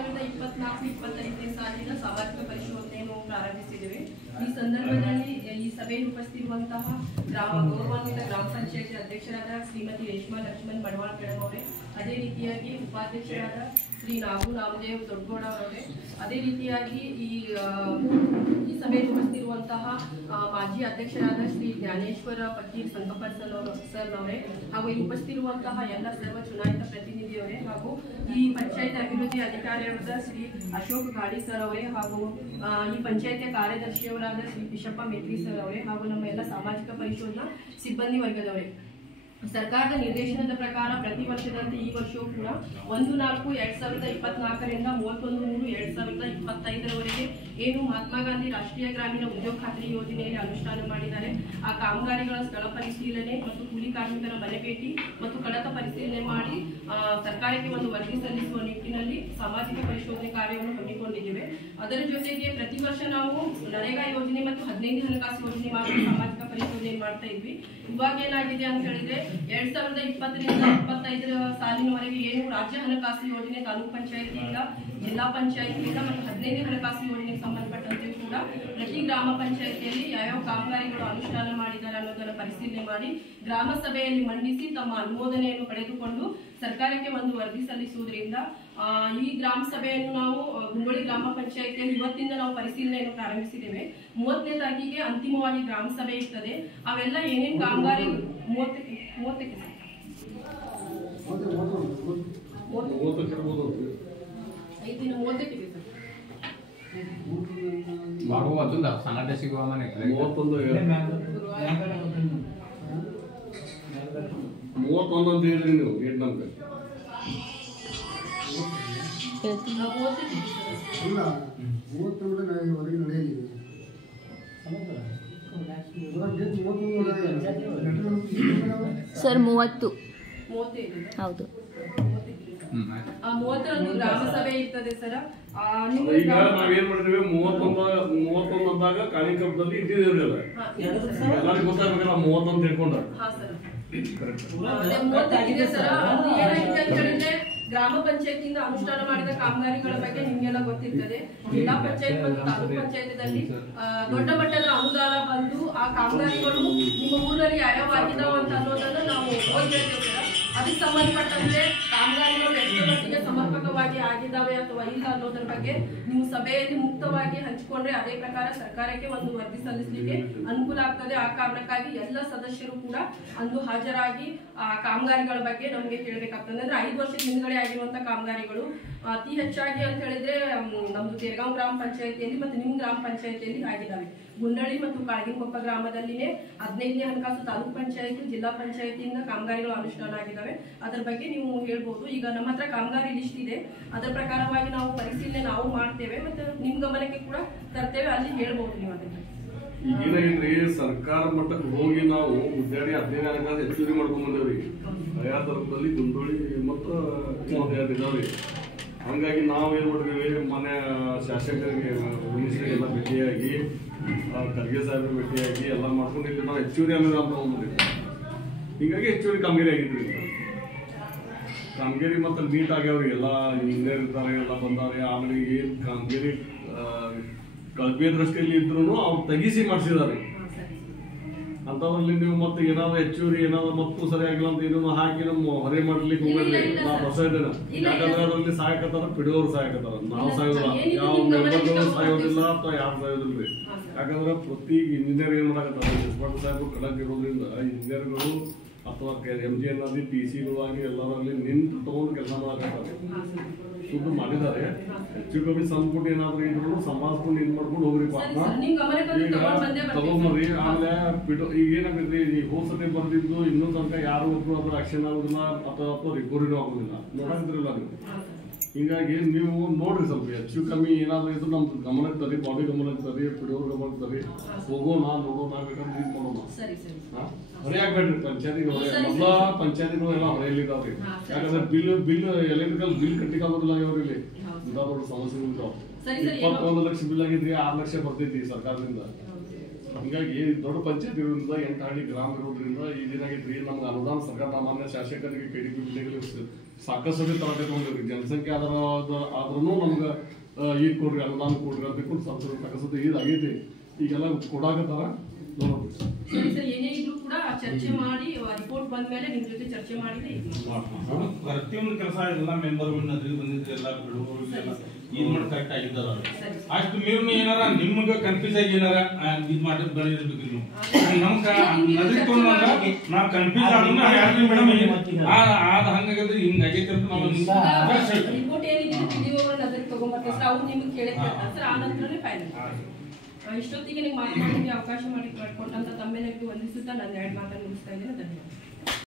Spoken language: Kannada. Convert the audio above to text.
2024-25 ಸಾಲಿನ ಸಾಮಾಜಿಕ ಪರಿಶೋಧನೆಯನ್ನು ಪ್ರಾರಂಭಿಸಿದ್ದೇವೆ. ಈ ಸಂದರ್ಭದಲ್ಲಿ ಈ ಸಭೆಯಲ್ಲಿ ಉಪಸ್ಥಿತಿರುವಂತಹ ಗೌರವಾನ್ವಿತ ಗ್ರಾಮ ಪಂಚಾಯತ್ ಅಧ್ಯಕ್ಷರಾದ ಶ್ರೀಮತಿ ರೇಷ್ಮಾ ಲಕ್ಷ್ಮಣ್ ಬಡವಾಳ ಅವರೇ, ಅದೇ ರೀತಿಯಾಗಿ ಉಪಾಧ್ಯಕ್ಷರಾದ ಶ್ರೀ ನಾಮದೇವ್ ದೊಡ್ಡಗೌಡ ಅವರೇ, ಅದೇ ರೀತಿಯಾಗಿ ಈ ಸಭೆಯಲ್ಲಿ ಉಪಸ್ಥಿತಿರುವಂತಹ ಮಾಜಿ ಅಧ್ಯಕ್ಷರಾದ ಶ್ರೀ ಜ್ಞಾನೇಶ್ವರ ಫಕೀರ್ ಸಂಕಪ್ಪರ್ ಸರ್ ಅವರೇ, ಹಾಗೂ ಇಲ್ಲಿ ಉಪಸ್ಥಿತಿರುವಂತಹ ಎಲ್ಲ ಸರ್ವ ಚುನಾಯಿತ ಪ್ರತಿನಿಧಿಯವರೇ, ಹಾಗೂ ಈ ಪಂಚಾಯತ್ ಅಭಿವೃದ್ಧಿ ಅಧಿಕಾರಿಯಾದ ಶ್ರೀ ಅಶೋಕ್ ಗಾಡಿ ಸರ್ ಅವರೇ, ಹಾಗೂ ಈ ಪಂಚಾಯತಿಯ ಕಾರ್ಯದರ್ಶಿಯವರಾದ ಶ್ರೀ ಪಿಶಪ್ಪ ಮೇತ್ರಿ ಸರ್ ಅವರೇ, ಹಾಗೂ ನಮ್ಮ ಎಲ್ಲ ಸಾಮಾಜಿಕ ಪರಿಶೋಧನಾ ಸಿಬ್ಬಂದಿ ವರ್ಗದವರೇ, ಸರ್ಕಾರದ ನಿರ್ದೇಶನದ ಪ್ರಕಾರ ಪ್ರತಿ ವರ್ಷದಂತೆ ಈ ವರ್ಷವೂ ಕೂಡ 1/4/2024ರಿಂದ 31/3/2025ರವರೆಗೆ ಏನು ಮಹಾತ್ಮ ಗಾಂಧಿ ರಾಷ್ಟ್ರೀಯ ಗ್ರಾಮೀಣ ಉದ್ಯೋಗ ಖಾತ್ರಿ ಯೋಜನೆಯಲ್ಲಿ ಅನುಷ್ಠಾನ ಮಾಡಿದ್ದಾರೆ ಆ ಕಾಮಗಾರಿಗಳ ಸ್ಥಳ ಪರಿಶೀಲನೆ ಮತ್ತು ಕೂಲಿ ಕಾರ್ಮಿಕರ ಮನೆ ಭೇಟಿ ಮತ್ತು ಕಡತ ಪರಿಶೀಲನೆ ಮಾಡಿ ಸರ್ಕಾರಕ್ಕೆ ಒಂದು ವರದಿ ಸಲ್ಲಿಸುವ ನಿಟ್ಟಿನಲ್ಲಿ ಸಾಮಾಜಿಕ ಪರಿಶೋಧನೆ ಕಾರ್ಯವನ್ನು ಹಮ್ಮಿಕೊಂಡಿದ್ದೇವೆ. ಅದರ ಜೊತೆಗೆ ಪ್ರತಿ ವರ್ಷ ನಾವು ನರೇಗಾ ಯೋಜನೆ ಮತ್ತು 15 ಹಣಕಾಸು ಯೋಜನೆ ಮಾಡಿ ಸಾಮಾಜಿಕ ಪರಿಶೋಧನೆ ಮಾಡ್ತಾ ಇದ್ವಿ. ಇವಾಗ ಏನಾಗಿದೆ ಅಂತ ಹೇಳಿದ್ರೆ 2020ರಿಂದ 25 ಸಾಲಿನವರೆಗೆ ಏನು ರಾಜ್ಯ ಹಣಕಾಸು ಯೋಜನೆ ತಾಲೂಕು ಪಂಚಾಯತಿಯಿಂದ ಜಿಲ್ಲಾ ಪಂಚಾಯತಿಯಿಂದ ಮತ್ತು 15 ಹಣಕಾಸು ಯೋಜನೆಗೆ ಸಂಬಂಧಪಟ್ಟಂತೆ ಕೂಡ ಪ್ರತಿ ಗ್ರಾಮ ಪಂಚಾಯತಿಯಲ್ಲಿ ಯಾವ್ಯಾವ ಕಾಮಗಾರಿಗಳು ಅನುಷ್ಠಾನ ಮಾಡಿದ್ದಾರೆ ಅನ್ನೋದನ್ನು ಪರಿಶೀಲನೆ ಮಾಡಿ ಗ್ರಾಮ ಸಭೆಯಲ್ಲಿ ಮಂಡಿಸಿ ತಮ್ಮ ಅನುಮೋದನೆಯನ್ನು ಪಡೆದುಕೊಂಡು ಸರ್ಕಾರಕ್ಕೆ ಒಂದು ವರದಿ ಸಲ್ಲಿಸುವುದರಿಂದ ಈ ಗ್ರಾಮ ಸಭೆಯನ್ನು ನಾವು ಗುಂಡೋಳಿ ಗ್ರಾಮ ಪಂಚಾಯತಿಯಲ್ಲಿ ಇವತ್ತಿಂದ ನಾವು ಪರಿಶೀಲನೆಯನ್ನು ಪ್ರಾರಂಭಿಸಿದ್ದೇವೆ. 30ನೇ ತಾರೀಕಿಗೆ ಅಂತಿಮವಾಗಿ ಗ್ರಾಮ ಸಭೆ ಇರ್ತದೆ. ಅವೆಲ್ಲ ಏನೇನು ಕಾಮಗಾರಿ 30ಕ್ಕೆ ಸಂಘಟನೆ ಸಿಗುವ ಮನೆ 31 ಅಂತ ಹೇಳಿದ್ರಿ ನೀವು ಏಟ್ ನಮ್ಗೆ 33 ನಡೆಯಲಿದೆ ಸರ್ 30 ಹೌದು 30ರಂದು ಗ್ರಾಮ ಸಭೆ ಇರ್ತದೆ ಸರ್. ಈಗ ನಾವೇನ್ ಮಾಡಿದ್ವಿ 31 ಅಂದಾಗ ಕಾರ್ಯಕ್ರಮದಲ್ಲಿ ಇಟ್ಟಿದ್ದೇವೆ ಎಲ್ಲರಿಗೂ ಗೊತ್ತಾಗಬೇಕಲ್ಲ 30 ಅಂತ ತಿಳ್ಕೊಂಡ ಗ್ರಾಮ ಪಂಚಾಯತಿಯಿಂದ ಅನುಷ್ಠಾನ ಮಾಡಿದ ಕಾಮಗಾರಿಗಳ ಬಗ್ಗೆ ನಿಮ್ಗೆಲ್ಲ ಗೊತ್ತಿರ್ತದೆ. ಜಿಲ್ಲಾ ಪಂಚಾಯತ್ ಮತ್ತು ತಾಲೂಕು ಪಂಚಾಯತಿನಲ್ಲಿ ದೊಡ್ಡ ಮಟ್ಟದ ಅನುದಾನ ಬಂದು ಆ ಕಾಮಗಾರಿಗಳು ನಿಮ್ಮ ಊರಲ್ಲಿ ಯಾವ್ಯಾವ ಆಗಿದಾವ ಅಂತ ಅನ್ನೋದನ್ನ ನಾವು ಓದಿರ್ತೇವೆ ಸರ್. ಅದಕ್ಕೆ ಸಂಬಂಧಪಟ್ಟಂತೆ ಕಾಮಗಾರಿಗಳು ಎಷ್ಟು ಮಟ್ಟಿಗೆ ಸಮರ್ಪಕವಾಗಿ ಆಗಿದ್ದಾವೆ ಅಥವಾ ಇಲ್ಲ ಅನ್ನೋದ್ರ ಬಗ್ಗೆ ನೀವು ಸಭೆಯಲ್ಲಿ ಮುಕ್ತವಾಗಿ ಹಂಚಿಕೊಂಡ್ರೆ ಅದೇ ಪ್ರಕಾರ ಸರ್ಕಾರಕ್ಕೆ ಒಂದು ವರದಿ ಸಲ್ಲಿಸಲಿಕ್ಕೆ ಅನುಕೂಲ ಆಗ್ತದೆ. ಆ ಕಾರಣಕ್ಕಾಗಿ ಎಲ್ಲ ಸದಸ್ಯರು ಕೂಡ ಅಂದು ಹಾಜರಾಗಿ ಆ ಕಾಮಗಾರಿಗಳ ಬಗ್ಗೆ ನಮಗೆ ಹೇಳ್ಬೇಕಾಗ್ತದೆ. ಅಂದ್ರೆ 5 ವರ್ಷದ ಹಿಂದ್ಗಡೆ ಆಗಿರುವಂತಹ ಕಾಮಗಾರಿಗಳು ಅತಿ ಹೆಚ್ಚಾಗಿ ಅಂತ ಹೇಳಿದ್ರೆ ನಮ್ದು ತೇರ್ಗಾಂವ್ ಗ್ರಾಮ ಪಂಚಾಯತಿಯಲ್ಲಿ ಮತ್ತು ನಿಮ್ ಗ್ರಾಮ ಪಂಚಾಯತಿಯಲ್ಲಿ ಆಗಿದ್ದಾವೆ. ಗುಂಡಳ್ಳಿ ಮತ್ತು ಕಾಳಗಿನಕೊಪ್ಪ ಗ್ರಾಮದಲ್ಲಿನೇ 15ನೇ ಹಣಕಾಸು ತಾಲೂಕು ಪಂಚಾಯತ್ ಜಿಲ್ಲಾ ಪಂಚಾಯತಿಯಿಂದ ಕಾಮಗಾರಿಗಳು ಅನುಷ್ಠಾನ ಆಗಿದ್ದಾವೆ. ಅದರ ಬಗ್ಗೆ ನೀವು ಹೇಳ್ಬೋದು. ಈಗ ನಮ್ಮ ಹತ್ರ ಕಾಮಗಾರಿ ಲಿಸ್ಟ್ ಇದೆ. ಅದರ ಪ್ರಕಾರವಾಗಿ ನಾವು ಪರಿಶೀಲನೆ ನಾವು ಮಾಡ್ತೇವೆ ಮತ್ತು ನಿಮ್ ಗಮನಕ್ಕೆ ಕೂಡ ತರ್ತೇವೆ. ಅಲ್ಲಿ ಹೇಳ್ಬೋದು ನೀವು ಅದನ್ನ. ಈಗೇನ್ರಿ ಸರ್ಕಾರ ಮಟ್ಟಕ್ಕೆ ಹೋಗಿ ನಾವು ಉದ್ಯಾಡಿ 15 ಹಣಕಾಸು ಹೆಚ್ಚುವರಿ ಮಾಡ್ಕೊಂಡ್ ಬಂದೇವ್ರಿ. ಆಯಾ ತರದಲ್ಲಿ ಗುಂಡೋಳಿ ಮತ್ತು ಇದಾವ್ರಿ. ಹಂಗಾಗಿ ನಾವು ಏನ್ ಮಾಡಿದ್ವಿ ಮನೆ ಶಾಸಕರಿಗೆ ಮಿನಿಸ್ಟರ್ಗೆಲ್ಲ ಭೇಟಿಯಾಗಿ ಖರ್ಗೆ ಸಾಹೇಬ್ರಿಗೆ ಭೇಟಿಯಾಗಿ ಎಲ್ಲ ಮಾಡ್ಕೊಂಡು ಇಲ್ಲಿ ನಾವು ಹೆಚ್ಚುವರಿ ಅನುದಾನ ತಗೊಂಡ್ಬಂದಿದ್ವಿ. ಹೀಗಾಗಿ ಹೆಚ್ಚುವರಿ ಕಾಮಗಾರಿ ಆಗಿದ್ರಿ. ಕಾಮಗಾರಿ ಮತ್ತೆ ನೀಟ್ ಆಗ್ಯಾವ್ರಿ. ಎಲ್ಲ ಇಂಜಿನಿಯರ್ ಇರ್ತಾರೆ ಎಲ್ಲ ಬಂದಾರೆ. ಆಮೇಲೆ ಏನ್ ಕಾಮಗಾರಿ ಕಲ್ಪೆ ದೃಷ್ಟಿಯಲ್ಲಿ ಇದ್ರು ಅವ್ರು ತೆಗಿಸಿ ಮಾಡಿಸಿದಾರೆ. ಅಂತದ್ರಲ್ಲಿ ನೀವು ಮತ್ತೆ ಏನಾದ್ರು ಹೆಚ್ಚುವರಿ ಏನಾದ್ರು ಮತ್ತು ಸರಿಯಾಗಿಲ್ಲ ಅಂತ ಏನೋ ಹಾಕಿ ನಮ್ಮ ಹೊರೆ ಮಾಡ್ಲಿಕ್ಕೆ ಹೋಗ್ಬೇಡ್ರಿ. ನಾವು ಹೊಸ ಇದ್ದೇನೆ. ಯಾಕಂದ್ರೆ ಅದರಲ್ಲಿ ಸಹಾಯಕತ್ತಾರ ಪಿಡಿಯೋರು ಸಹಾಯಕತ್ತಾರ. ನಾವು ಸಾಯೋದಿಲ್ಲ, ಯಾವ ಮೆಂಬರ್ಗಳು ಸಾಯೋದಿಲ್ಲ ಅಥವಾ ಯಾರು ಸಾಯೋದಿಲ್ರಿ. ಯಾಕಂದ್ರೆ ಪ್ರತಿ ಇಂಜಿನಿಯರ್ ಏನ್ ಮಾಡಕತ್ತಾರ ಇನ್ಸ್ಪೆಕ್ಟರ್ ಸಾಹೇಬರು ಕಡಕ್ ಇರೋದ್ರಿಂದ ಇಂಜಿನಿಯರ್ಗಳು ಅಥವಾ MGN ಅಲ್ಲಿ TCಗಳು ಆಗಿ ಎಲ್ಲರಲ್ಲಿ ನಿಂತು ತಗೊಂಡು ಕೆಲಸ ಮಾಡಕತ್ತಾರೆ. ಶುದ್ಧ ಮಾಡಿದ್ದಾರೆ. ಹೆಚ್ಚು ಕಮ್ಮಿ ಸಂಪುಟ ಏನಾದ್ರು ಇದ್ರು ಸಂಭಾಳಿಸ್ಕೊಂಡು ಇದ್ ಮಾಡ್ಕೊಂಡು ಹೋಗ್ರಿ ಪಾಪ. ಈಗ ತಗೊಂಡ್ರಿ. ಆಮೇಲೆ ಈಗ ಏನಾಗೈತ್ರಿ ಈ ಹೋಸತಿ ಬರ್ದಿದ್ದು ಇನ್ನೂ ತನಕ ಯಾರು ಒಬ್ರು ಅದ್ರ ಆಕ್ಷನ್ ಆಗೋದಿಲ್ಲ ಅಥವಾ ರಿಕವರಿನೂ ಆಗೋದಿಲ್ಲ. ನೋಡಿದ್ರಲ್ಲ ನೀವು. ಹೀಗಾಗಿ ನೀವು ನೋಡ್ರಿ ಸ್ವಲ್ಪ ಹೆಚ್ಚು ಕಮ್ಮಿ ಏನಾದ್ರು ಇದ್ರು ನಮ್ದು ಗಮನಕ್ಕೆ ತರಿ, ಬಾಡಿ ಗಮನಕ್ಕೆ ತರಿ, ಪಿಡಿಯೋರ್ ಗಮನಕ್ಕೆ ತರಿ. ಹೋಗೋಣ ನೋಡೋಣ ಬೇಕಾದ್ರೆ ಇದು ಮಾಡೋಣ. ಹೊರೆ ಆಗ್ಬೇಡ್ರಿ ಪಂಚಾಯತಿಗೆ. ಮೊದಲ ಪಂಚಾಯತಿಗಳು ಎಲ್ಲ ಹೊರೆಯಲ್ಲಿದ್ದಾವ್ರಿ. ಯಾಕಂದ್ರೆ ಬಿಲ್ ಎಲೆಕ್ಟ್ರಿಕಲ್ ಬಿಲ್ ಕಟ್ಟಿಗೆ ಆಗೋದಿಲ್ಲ ಇವ್ರಿಗೆ. ಇಂಥ ದೊಡ್ಡ ಸಮಸ್ಯೆ ಇರ್ತಾವ. 21 ಲಕ್ಷ ಬಿಲ್ ಆಗಿದ್ರಿ 6 ಲಕ್ಷ ಬರ್ತೈತಿ ಸರ್ಕಾರದಿಂದ. ಹೀಗಾಗಿ ದೊಡ್ಡ ಪಂಚಾಯತ್ ಇರೋದ್ರಿಂದ 8 ಹಳ್ಳಿ ಗ್ರಾಮ ಇರೋದ್ರಿಂದ ಈಗೇನಾಗೈತ್ರಿ ನಮ್ಗೆ ಅನುದಾನ ಸರ್ಕಾರ ಮಾನ್ಯ ಶಾಸಕರಿಗೆ KDP ಬಿಲ್ಡಿಂಗ್ ಸಾಕಷ್ಟು ಸಭೆ ತರಬೇತಿ ತಗೊಂಡಿವ್ರಿ ಜನಸಂಖ್ಯೆ ಆದ್ರೂ ನಮ್ಗೆ ಈಗ ಕೊಡ್ರಿ ಅನುದಾನ ಕೊಡ್ರಿ ಅಂತ ಕೊಟ್ಟು ಸಂಸದ ಸಾಕಷ್ಟು ಇದಾಗೈತಿ ಈಗೆಲ್ಲ ಕೊಡಾಕತ್ತಾರ ನೋಡ್ರಿ ಸರಿ ಸರ್ ಏನೇ ಇದ್ರು ಕೂಡ ಚರ್ಚೆ ಮಾಡಿ ರಿಪೋರ್ಟ್ ಬಂದ ಮೇಲೆ ನಿಮ್ ಜೊತೆ ಚರ್ಚೆ ಮಾಡಿದ್ರೆ ಪ್ರತಿಯೊಂದು ಕೆಲಸ ಎಲ್ಲ ಮೆಂಬರ್ ಬಂದಿದ್ರೆ ಎಲ್ಲ ಬಿಡುವರು ಇದ್ ಮಾಡಿ ಕರೆಕ್ಟ್ ಆಗಿದ್ದಾರ ಅಷ್ಟು ನೀವು ಏನಾರ ನಿಮ್ಗೆ ಕನ್ಫ್ಯೂಸ್ ಆಗಿ ಏನಾರ ಇದ್ ಮಾಡಿ ಬರೀರ್ಬೇಕು ನೀವು ನಮ್ಗ ನದಿ ತೊಗೊಂಡಾಗ ನಾವು ಕನ್ಫ್ಯೂಸ್ ಆದ್ರೂ ಯಾರು ಮೇಡಮ್ ಆದ ಹಂಗಾಗದ್ರೆ ಹಿಂಗ ಆಗೈತೆ ಅಂತ ನಾವು ರಿಪೋರ್ಟ್ ಏನಿದೆ PDO ಅವರ ನಜರಿಗೆ ತಗೊಂಡ್ಬರ್ತೀವಿ ಸರ್ ಅವ್ರು ನಿಮ್ಗೆ ಕೇಳಿರ್ತಾರೆ ಸರ್ ಆ ನಂತರನೇ ಫೈನಲ್ ಇಷ್ಟೊತ್ತಿಗೆ ನಿಮ್ಗೆ ಮಾತನಾಡಲಿಕ್ಕೆ ಅವಕಾಶ ಮಾಡಿಕೊಟ್ಟಂತ ತಮ್ಮೆಲ್ಲರಿಗೂ ವಂದಿಸುತ್ತಾ ನನ್ನ 2 ಮಾತನ್ನು ಮುಗಿಸ್ತಾ ಇದ್ದೇನೆ ಧನ್ಯವಾದ